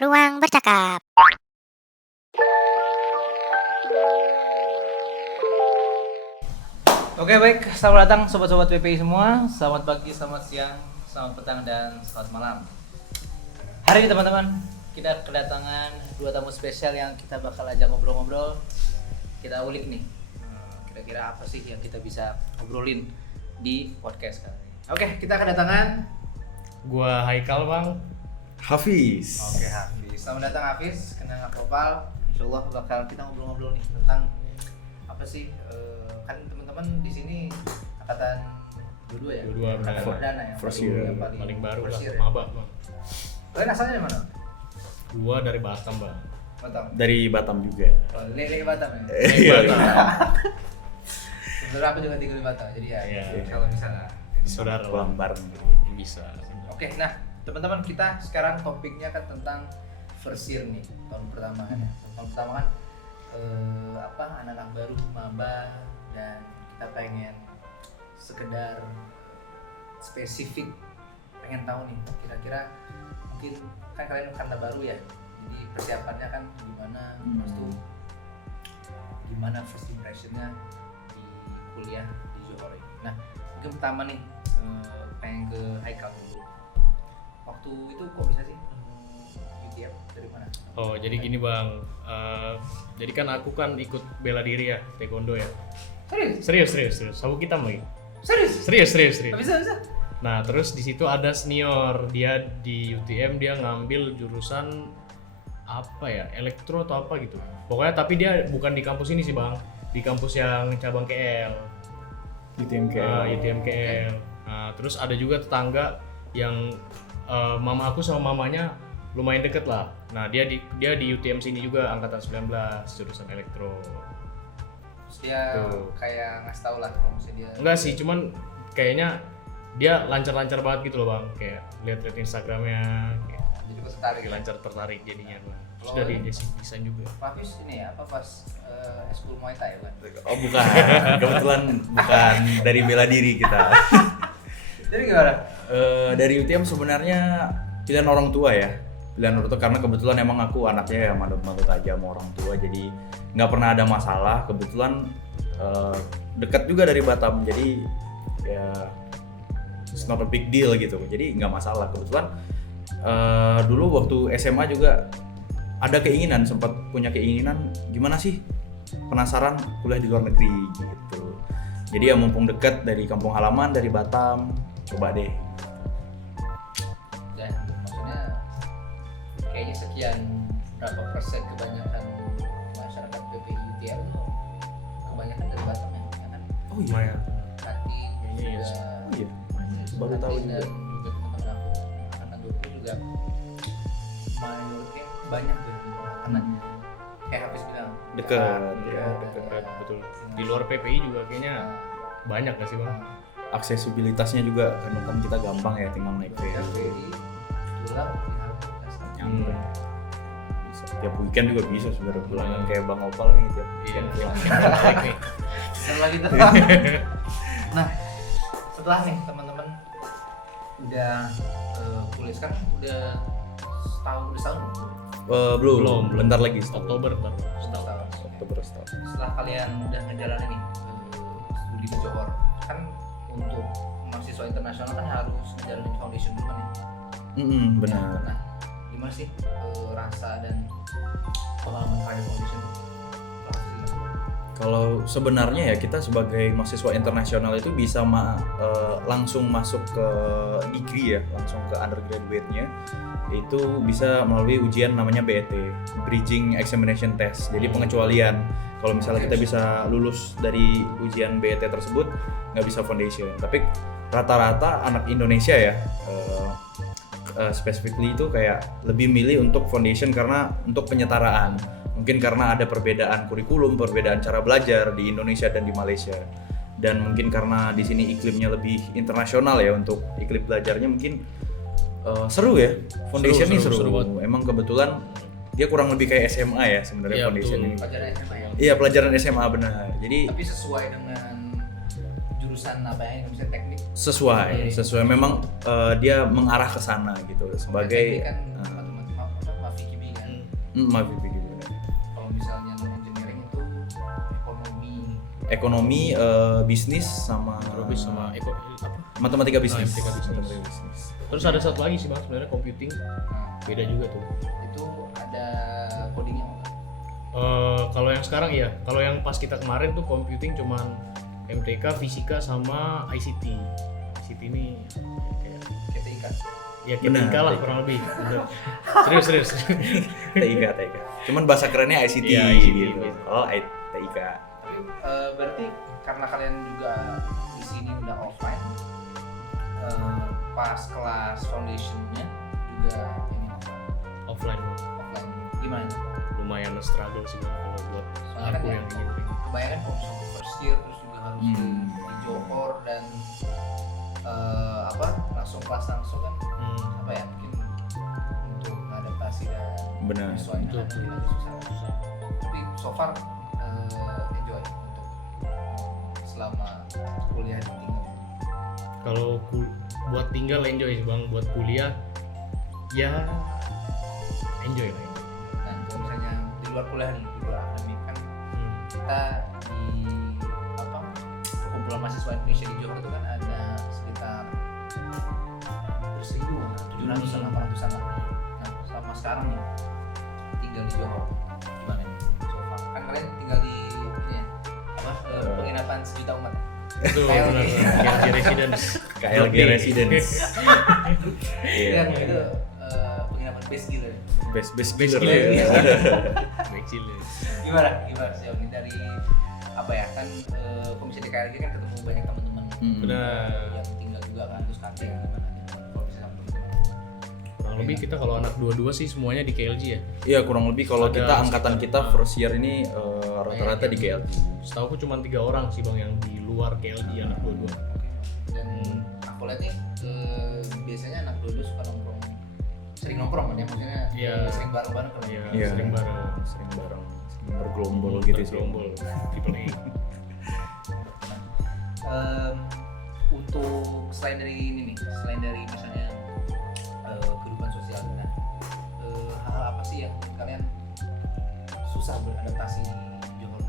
Ruang bercakap. Oke, baik, selamat datang sobat-sobat PPI semua. Selamat pagi, selamat siang, selamat petang, dan selamat malam. Hari ini teman-teman, kita kedatangan dua tamu spesial yang kita bakal ajak ngobrol-ngobrol. Kita ulik nih, kira-kira apa sih yang kita bisa ngobrolin di podcast kali ini. Oke, kita kedatangan Gua Haikal, Bang. Hafiz. Oke, Hafiz. Selamat datang Hafiz, kenal Kopal. Insyaallah bakal kita ngobrol-ngobrol nih tentang apa sih, kan teman-teman di sini angkatan dua ya? Dua-dua, angkatan benar. perdana ya. First paling- year. yang Paling baru lah, first year ya. maba, Bang. Kalian asalnya dari mana? Gua dari Batam, Bang. Batam. Dari Batam juga. Oh, Lele Batam ya. Iya. Sebenarnya aku juga tinggal di Batam, jadi ya Iya. kalau misalnya. Saudara Pulang Bang. bareng. Bisa. Oke, nah teman-teman, kita sekarang topiknya kan tentang first year nih, tahun pertama kan ya. Tahun pertama kan anak-anak baru maba, dan kita pengen sekedar spesifik pengen tahu nih kira-kira, mungkin kan kalian karena baru ya, jadi persiapannya kan gimana, terus tuh gimana first impressionnya di kuliah di Johor ini. Nah mungkin pertama nih, pengen ke Haikal dulu. Waktu itu kok bisa sih UTM dari mana? Oh, jadi gini, Bang. Jadi kan aku kan ikut bela diri ya, taekwondo ya. Serius? Serius. Sabu kita lagi. Serius? Serius. Bisa? Nah, terus di situ ada senior, dia di UTM dia ngambil jurusan apa ya, elektro atau apa gitu. Pokoknya tapi dia bukan di kampus ini sih, Bang. Di kampus yang cabang KL. UTM KL. Nah, terus ada juga tetangga yang mama aku sama mamanya lumayan deket lah. Nah, dia di UTM sini juga, angkatan 19, jurusan elektro. Terus dia Tuh. kayak ngasih tau lah kalau misalnya dia. Enggak sih, cuman kayaknya dia lancar-lancar banget gitu loh, Bang. Kayak lihat-lihat Instagramnya, kayak Jadi gue tertarik. lancar tertarik jadinya, Bang. Terus Oh, dari iya. desain juga. Hafiz ini ya, apa pas school Muay Thai kan? Oh bukan, kebetulan bukan dari bela diri kita. Jadi gimana? Dari UTM sebenarnya pilihan orang tua ya. Pilihan orang tua karena kebetulan emang aku anaknya ya manut-manut aja sama orang tua, jadi nggak pernah ada masalah. Kebetulan dekat juga dari Batam, jadi ya it's not a big deal gitu. Jadi nggak masalah. Kebetulan dulu waktu SMA juga ada keinginan, sempat punya keinginan gimana sih, penasaran kuliah di luar negeri gitu. Jadi ya mumpung dekat dari kampung halaman, dari Batam, coba deh. Dan maksudnya kayaknya sekian berapa persen kebanyakan masyarakat PPI UTM itu kebanyakan dari Batam ya kan? Oh Lumayan. Nanti Iya juga sih. Oh iya, baru tahu juga. dan juga teman-teman aku karena dulu juga mayoritasnya banyak tuh karena kayak Hafiz bilang Dekat, ya, Dekat, betul. Di luar PPI juga kayaknya banyak gak sih, Bang? Aksesibilitasnya juga kan kita gampang ya, tinggal naik ya ferry. pulang Nyampe. Bisa. Tiap weekend juga bisa sebenarnya pulang, kan kayak Bang Opal nih tiap weekend pulang. Baik nih. setelah gitu. Nah setelah nih teman-teman udah kuliah sekarang udah setahun Belum, bentar lagi Oktober ntar. setahun. Oktober setahun. Setelah kalian udah ngejalanin nih studi di Johor, kan untuk mahasiswa internasional kan harus ngejalanin foundation dulu nih. Benar. Nah, gimana sih rasa dan pengalaman kalian foundation? Kalau sebenarnya ya kita sebagai mahasiswa internasional itu bisa langsung masuk ke degree ya, langsung ke undergraduate-nya itu bisa melalui ujian namanya BET, Bridging Examination Test. Jadi pengecualian kalau misalnya kita bisa lulus dari ujian BET tersebut nggak bisa foundation. Tapi rata-rata anak Indonesia ya specifically itu kayak lebih milih untuk foundation karena untuk penyetaraan. Mungkin karena ada perbedaan kurikulum, perbedaan cara belajar di Indonesia dan di Malaysia. Dan mungkin karena di sini iklimnya lebih internasional ya, untuk iklim belajarnya mungkin seru ya. Foundation ini seru. banget. Emang kebetulan dia kurang lebih kayak SMA ya sebenarnya, Iya, foundation betul. ini. Pelajaran SMA ya. Iya, pelajaran SMA benar. Jadi Tapi sesuai dengan jurusan apa ya, misalnya teknik. sesuai memang dia mengarah ke sana gitu sebagai teknik kan macam-macam apa fikih FIP gitu. Kalau misalnya non engineering itu Ekonomi, bisnis sama matematika bisnis. Matematika bisnis. Terus ada satu lagi sih Bang, sebenarnya computing. Beda juga tuh. Itu ada codingnya nggak? Kalau yang sekarang iya, kalau yang pas kita kemarin tuh computing cuman MTK, fisika sama ICT. ICT ini kayak TIK. ya TIK lah kurang lebih. Serius. TIK. Cuman bahasa kerennya ICT, Iya, ICT gitu. Oh, TIK. Tapi berarti karena kalian juga di sini udah offline, pas kelas foundationnya juga ini offline. offline. Gimana? Lumayan struggle sih Bang, kalau buat Soalnya aku kan yang engineering. kebanyakan kalau misalnya first year terus juga harus di Johor dan langsung kelas langsung kan apa ya mungkin untuk adaptasi dan Benar. menyesuaikan kan mungkin agak susah. Tapi so far enjoy untuk selama kuliah di tinggal. Kalau buat tinggal enjoy sih Bang, buat kuliah ya enjoy lah. Nah kalau misalnya di luar kuliah nih, di luar akademik kan kita di perkumpulan mahasiswa Indonesia di Johor itu kan ada sekitar 700-an 800-an lah. Nah selama sekarang nih tinggal di Johor gimana nih? So far kan kalian tinggal di ini ya, penginapan sejuta umat. Betul, KLG. benar. KLG Residence. KLG Residence. Iya, Iya. itu penginapan base gila. Best Best killer killer. ya. Baik Chile. Gimana sejauh ini dari apa ya kan komisi di KLG kan ketemu banyak teman-teman Benar. yang tinggal juga kan terus kantin gimana nih kalau bisa sama teman-teman. Kurang lebih kita kalau anak dua-dua sih semuanya di KLG ya. Iya, kurang lebih kalau Ada kita angkatan sekitar- kita first year ini rata-rata di KLG. Setahu aku cuma 3 orang sih Bang yang di luar KLG anak dua-dua. Dan aku lihat nih biasanya anak dua suka sering nongkrong kan ya maksudnya Iya. sering bareng-bareng kan Iya, Iya. sering bareng. Sering bareng, sering bergerombol gitu sih. Bergerombol. Triple A. Untuk selain dari ini nih selain dari misalnya kehidupan sosial kita hal apa sih yang menurut kalian susah beradaptasi di Johor?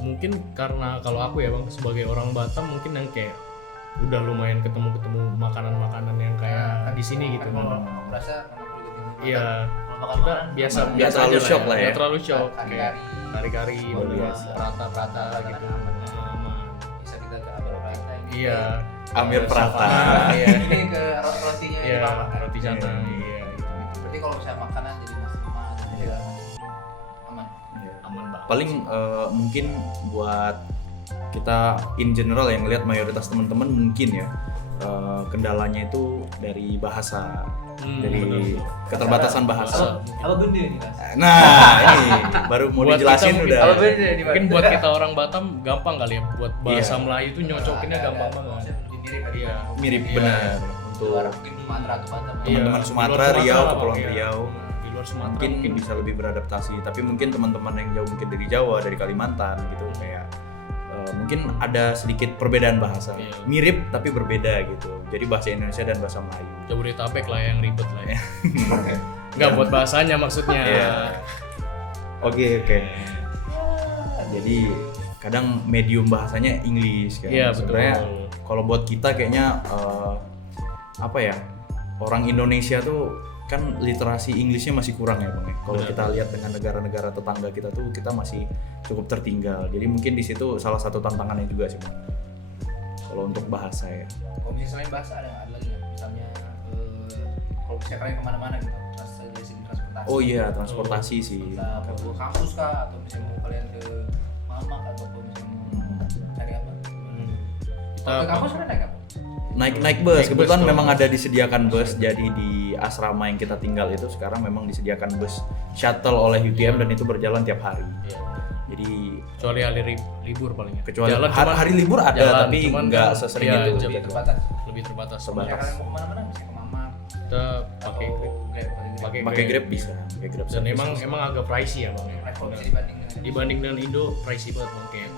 Mungkin karena kalau aku ya Bang sebagai orang Batam mungkin yang kayak udah lumayan ketemu makanan-makanan yang kayak di sini gitu kalau kan. aku rasa karena aku juga tinggal di Iya, Batam, kalau makan kita makanan, biasa aman. biasa terlalu aja shock lah ya. Nggak terlalu shock. Kari-kari. Kari-kari, Oh, berdua, biasa. prata-prata gitu. Aman. Aman. Bisa kita ke Amir Prata ini Iya. Amir Prata. Iya. ini ke rotinya Iya, di bawah kan. roti canai. Iya. Iya, gitu. Berarti kalau misalnya makanan jadi Mas Lima dan juga aman. Iya. Aman banget. Paling mungkin buat kita in general yang lihat mayoritas teman-teman mungkin ya kendalanya itu dari bahasa, dari benar. keterbatasan bahasa. Apa benda nih Mas? Nah, ini baru mau Buat dijelasin kita udah. Apa benda nih Mas? Mungkin buat kita orang Batam gampang kali ya buat bahasa Iya. Melayu itu nyocokinnya gampang banget. Mirip Iya. Mirip Iya. benar Di untuk luar mungkin Sumatera atau Batam. Iya, teman-teman di Sumatera, luar Riau, lah, Kepulauan Bang, iya. Riau. Di luar Sumatera mungkin bisa lebih beradaptasi, tapi mungkin teman-teman yang jauh mungkin dari Jawa, dari Kalimantan gitu kayak mungkin ada sedikit perbedaan bahasa. Iya. Mirip tapi berbeda gitu. Jadi bahasa Indonesia dan bahasa Melayu. Jabodetabek lah yang ribet lah ya. Nggak buat bahasanya maksudnya. Iya. Oke. Jadi kadang medium bahasanya English kan. Iya, betul. Sebenarnya kalau buat kita kayaknya apa ya? Orang Indonesia tuh kan literasi Inggrisnya masih kurang ya Bang ya. Kalau Benar. kita lihat dengan negara-negara tetangga kita tuh kita masih cukup tertinggal. Jadi mungkin di situ salah satu tantangannya juga sih Bang. Kalau untuk bahasa ya. Kalau misalnya selain bahasa ada lagi nggak? Misalnya kalau misalnya kalian kemana-mana gitu, dari segi transportasi. Oh iya, transportasi sih. Entah mau ke kampus kah, atau misalnya mau kalian ke Mamak atau misalnya mau cari apa? Kita Kalau ke kampus kalian naik apa? Naik bus. Naik Kebetulan bus memang kalau ada disediakan bus. Jadi di asrama yang kita tinggal itu sekarang memang disediakan bus shuttle oleh UTM dan itu berjalan tiap hari. Iya. Jadi Kecuali hari libur paling ya. kecuali Jalan hari, cuman- hari libur ada jalan, tapi cuman nggak kan, sesering iya, itu. jam- Lebih terbatas. lebih terbatas. Terbatas. Misalnya kalian mau kemana-mana, misalnya ke Mamak Kita pakai atau Grab. Grab, Pakai Grab bisa, pakai Grab. Dan service emang bisa. emang agak pricey ya Bang ya. Kalau Benar. bisa dibanding dengan Dibanding dengan Indo pricey banget Bang kayak.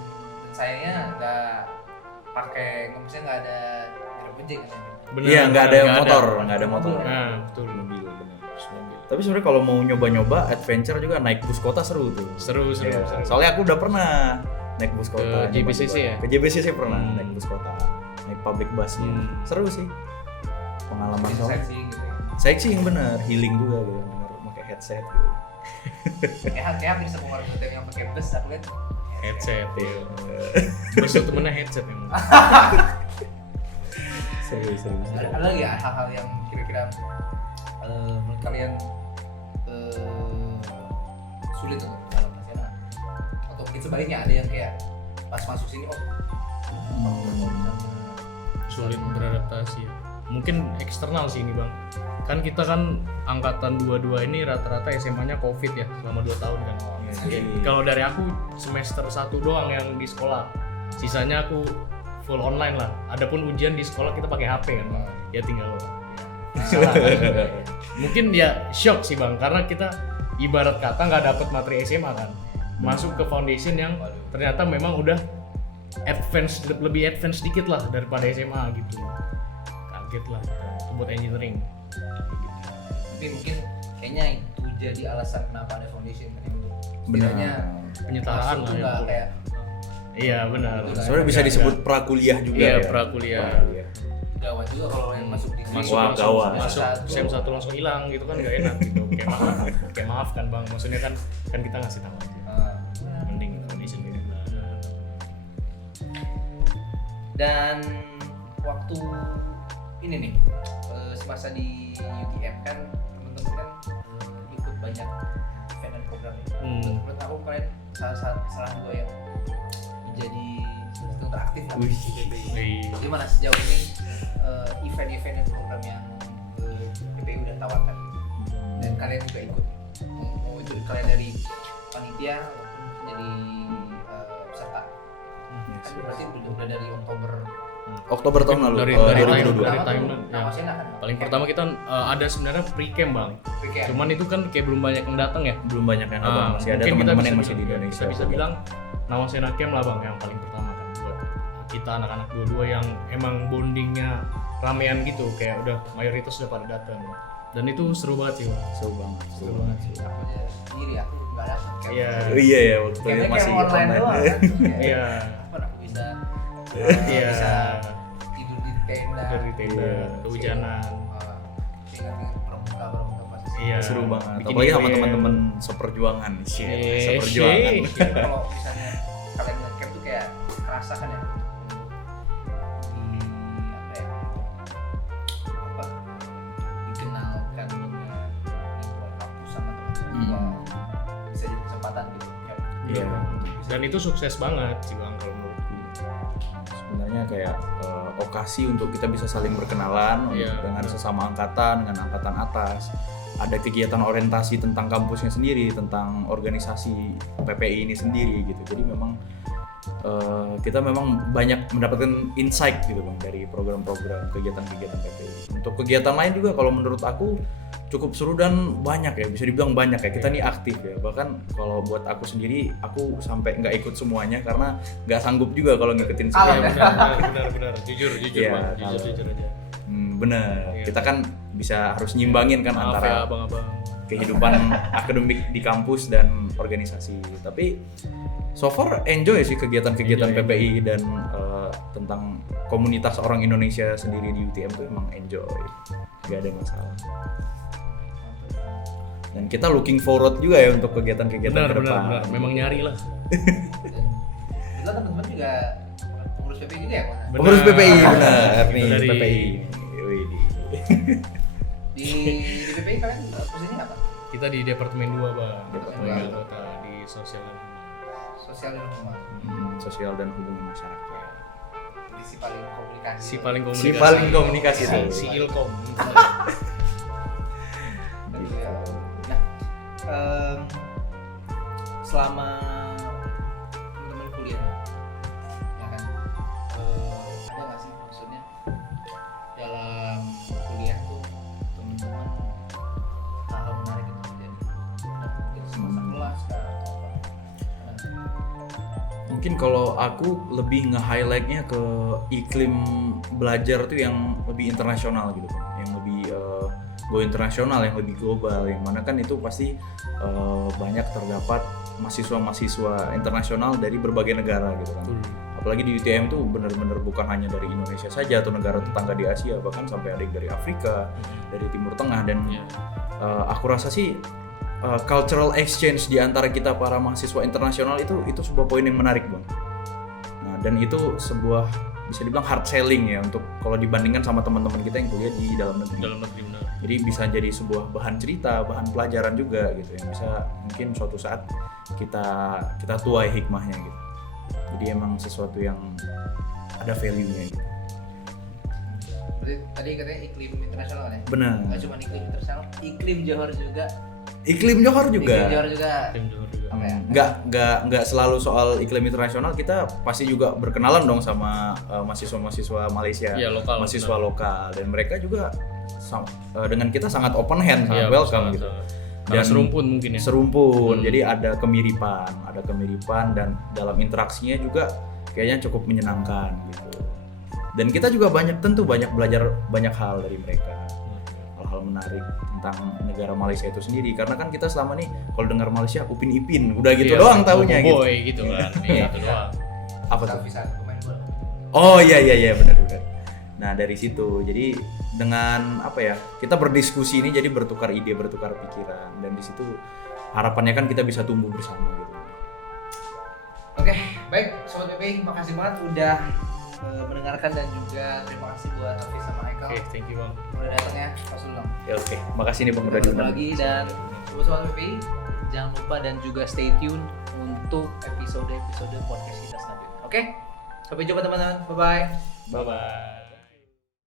sayangnya nggak pakai, misalnya nggak ada Grab Gojek kan? Bener, Iya, nggak ada nggak motor, nggak ada motor. Nah, betul. Mobil benar. Tapi sebenarnya kalau mau nyoba-nyoba adventure juga naik bus kota seru tuh. Seru. Iya, soalnya aku udah pernah naik bus kota. Ke JBCC ya? Ke JBCC pernah naik bus kota, naik public busnya. Seru sih. Pengalaman Bisa soalnya. sightseeing gitu ya. Sightseeing bener, healing juga gitu, bener, pakai headset gitu. Kayak hampir semua orang hotel yang pakai bus aku lihat Headset ya. Bus itu temennya headset emang. Seru. ada lagi ya hal-hal yang kira-kira menurut kalian sulit untuk dalam sana, atau mungkin sebaliknya ada yang kayak pas masuk sini Sulit beradaptasi ya. Mungkin eksternal sih ini bang. Kan kita kan angkatan 22 ini rata-rata SMA-nya COVID ya selama 2 tahun kan. Kalau dari aku semester 1 doang yang di sekolah. Sisanya aku full online lah. Adapun ujian di sekolah kita pakai HP kan bang. Ya tinggal salah. Mungkin ya shock sih bang, karena kita ibarat kata nggak dapet materi SMA kan. Masuk ke foundation yang ternyata memang udah advance, lebih advance dikit lah daripada SMA gitu. Kaget lah itu buat engineering. tapi mungkin kayaknya itu jadi alasan kenapa ada foundation kan yang setidaknya Penyetaraan masuk tuh lah ya. nggak kayak Iya benar. Sebenarnya bisa disebut prakuliah juga Iya, ya. prakuliah. gawat juga kalau yang masuk di Masuk Wah, langsung, gawat. masuk SEM 1 langsung hilang gitu kan nggak enak gitu. Kayak maaf kan bang, maksudnya kan kita ngasih tahu aja. Mending foundation gitu. Dan waktu ini nih semasa di UTM kan teman-teman kan ikut banyak event dan program ya. Menurut aku kalian salah dua yang menjadi salah satu teraktif lah di PPI. Gimana sejauh ini event-event dan program yang PPI udah tawarkan dan kalian juga ikut? Mau itu kalian dari panitia ataupun jadi peserta? Kan berarti udah dari Oktober tahun lalu. Dari 2022. timeline. Ya. Paling pertama kita ada sebenarnya pre-camp bang. Cuman itu kan kayak belum banyak yang datang ya. Belum banyak yang datang, masih ada Mungkin kita teman-teman bisa yang masih di bilang- Indonesia. Bisa bilang Nawasena Camp lah bang yang paling pertama kan buat kita anak-anak dua-dua yang emang bondingnya ramean gitu, kayak udah mayoritas udah pada datang. Dan itu seru banget sih bang. Seru banget. Seru banget sih. Sendiri aku nggak dapat camp. Iya. Oh, iya ya, waktu Campnya masih kayak online doang kan. Iya. Kapan aku bisa Iya. bisa tidur di tenda. Dari tenda, Iya. kehujanan. Ingat-ingat pramuka pas. Iya. seru banget. Bikin Apalagi sama event. teman-teman seperjuangan sih. Eh, Seperjuangan. Kalau misalnya kalian ngecamp tuh kayak kerasa kan ya apa ya apa dikenalkan dengan lingkungan kampus sama teman-teman. Bisa jadi kesempatan gitu camp. Iya. Dan itu sukses banget sih bang kalau menurutku. Sebenarnya kayak okasi untuk kita bisa saling berkenalan Iya. dengan sesama angkatan, dengan angkatan atas. Ada kegiatan orientasi tentang kampusnya sendiri, tentang organisasi PPI ini sendiri gitu. Jadi memang kita memang banyak mendapatkan insight gitu bang dari program-program kegiatan-kegiatan PPI. Untuk kegiatan lain juga kalau menurut aku cukup seru dan banyak ya, bisa dibilang banyak ya. Kita nih aktif ya. Bahkan kalau buat aku sendiri, aku sampai nggak ikut semuanya karena nggak sanggup juga kalau ngikutin Iya semuanya. benar. Jujur Iya, bang, kalau- jujur aja. Bener. Iya. Kita kan bisa harus nyimbangin kan Maaf antara ya abang-abang. kehidupan akademik di kampus dan organisasi. Tapi so far enjoy sih kegiatan-kegiatan Enjoy. PPI dan tentang komunitas orang Indonesia sendiri di UTM tuh emang enjoy. Gak ada masalah. Dan kita looking forward juga ya untuk kegiatan-kegiatan ke depan. Benar. Memang nyari lah. Kita teman-teman juga pengurus PPI juga ya, Pak? Pengurus Benar. PPI benar nih Dari- PPI. Widih. Di PPI kalian posisinya apa? Kita di Departemen 2 bang. Departemen Departemen dua. Anggota di sosial dan Sosial dan hukum. Sosial dan hubungan masyarakat. Divisi paling komunikasi. si paling komunikasi. Si paling komunikasi tuh. Si Ilkom. Betul ya. Nah, selama teman-teman kuliah, ya kan, ada nggak sih maksudnya dalam kuliah tuh teman-teman hal menarik itu terjadi? Mungkin semasa kelas kah atau apa? Mungkin kalau aku lebih nge-highlightnya ke iklim belajar tuh yang lebih internasional gitu kan, yang lebih go internasional yang lebih global, yang mana kan itu pasti banyak terdapat mahasiswa-mahasiswa internasional dari berbagai negara gitu kan. Apalagi di UTM tuh bener-bener bukan hanya dari Indonesia saja atau negara tetangga di Asia, bahkan sampai ada yang dari Afrika, dari Timur Tengah, dan aku rasa sih cultural exchange di antara kita para mahasiswa internasional itu sebuah poin yang menarik, Bang. Nah, dan itu sebuah bisa dibilang hard selling ya untuk kalau dibandingkan sama teman-teman kita yang kuliah di dalam negeri. benar. Jadi bisa jadi sebuah bahan cerita, bahan pelajaran juga gitu yang bisa mungkin suatu saat kita tuai hikmahnya gitu. Jadi emang sesuatu yang ada value-nya gitu. Berarti tadi katanya iklim internasional kan ya? Benar. Nggak cuma iklim internasional, iklim Johor juga. Iklim Johor juga. Iklim Johor juga. Tim Johor juga. Apa ya? Nggak selalu soal iklim internasional, kita pasti juga berkenalan dong sama mahasiswa-mahasiswa Malaysia, Iya, lokal, mahasiswa benar. lokal, dan mereka juga dengan kita sangat open hand, sangat welcome gitu. Dan serumpun mungkin ya. Serumpun, jadi ada kemiripan dan dalam interaksinya juga kayaknya cukup menyenangkan gitu. Dan kita juga banyak belajar banyak hal dari mereka, hal-hal menarik tentang negara Malaysia itu sendiri. Karena kan kita selama ini kalau dengar Malaysia Upin Ipin, udah gitu doang taunya gitu. Boy gitu kan. Iya, itu doang. Apa tuh? Bisa pemain bola. Oh iya benar. Nah dari situ jadi dengan apa ya, kita berdiskusi ini jadi bertukar ide, bertukar pikiran, dan di situ harapannya kan kita bisa tumbuh bersama gitu. Oke, baik Sobat PP, makasih banget udah mendengarkan, dan juga terima kasih buat Hafiz sama Haikal Oke, thank you Bang. udah datang ya, pas ulang. Ya oke, makasih nih Bang udah Ketemu diundang. lagi, dan Sobat PP jangan lupa dan juga stay tune untuk episode podcast kita selanjutnya. Oke, sampai jumpa teman-teman, bye bye. Bye bye.